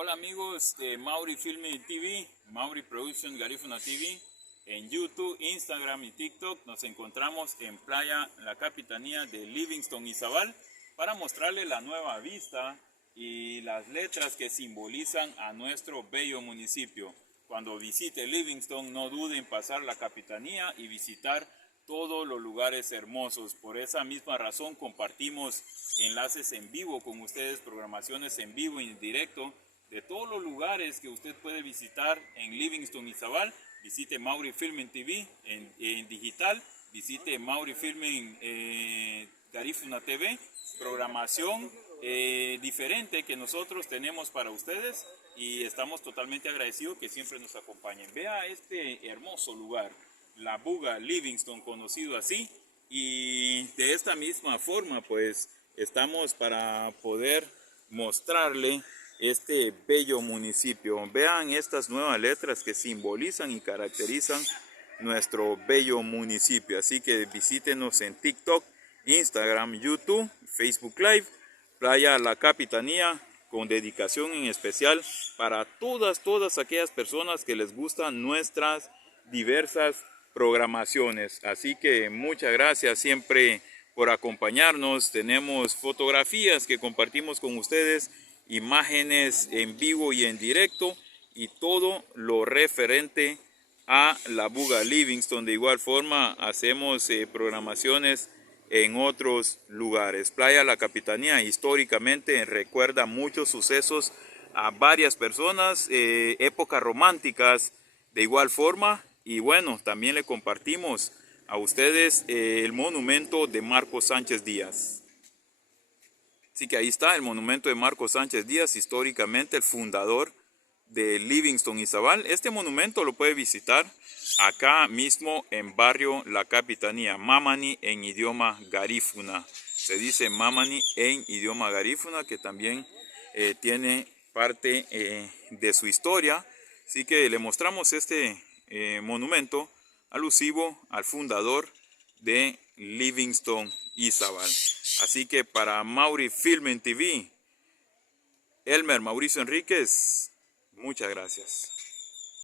Hola amigos de Mauri Filming TV, Mauri Production Garifuna TV. En YouTube, Instagram y TikTok nos encontramos en Playa La Capitanía de Livingston, Izabal, para mostrarle la nueva vista y las letras que simbolizan a nuestro bello municipio. Cuando visite Livingston, no dude en pasar la Capitanía y visitar todos los lugares hermosos. Por esa misma razón compartimos enlaces en vivo con ustedes, programaciones en vivo y en directo de todos los lugares que usted puede visitar en Livingston, Izabal. Visite Mauri Filming TV en digital, visite Mauri Filming Garifuna TV, programación diferente que nosotros tenemos para ustedes y estamos totalmente agradecidos que siempre nos acompañen. Vea este hermoso lugar, la Buga Livingston, conocido así, y de esta misma forma pues estamos para poder mostrarle este bello municipio. Vean estas nuevas letras que simbolizan y caracterizan nuestro bello municipio. Así que visítenos en TikTok, Instagram, YouTube, Facebook Live, Playa La Capitanía, con dedicación en especial para todas aquellas personas que les gustan nuestras diversas programaciones. Así que muchas gracias siempre por acompañarnos. Tenemos fotografías que compartimos con ustedes, imágenes en vivo y en directo y todo lo referente a la Buga Livingston. De igual forma hacemos programaciones en otros lugares. Playa La Capitanía históricamente recuerda muchos sucesos a varias personas, épocas románticas de igual forma. Y bueno, también le compartimos a ustedes el monumento de Marcos Sánchez Díaz. Así que ahí está el monumento de Marcos Sánchez Díaz, históricamente el fundador de Livingston, Izabal. Este monumento lo puede visitar acá mismo en barrio La Capitanía, Mamani en idioma garífuna. Se dice Mamani en idioma garífuna, que también tiene parte de su historia. Así que le mostramos este monumento alusivo al fundador de Livingston, Izabal. Así que para Mauri Filming TV, Elmer Mauricio Enríquez, muchas gracias.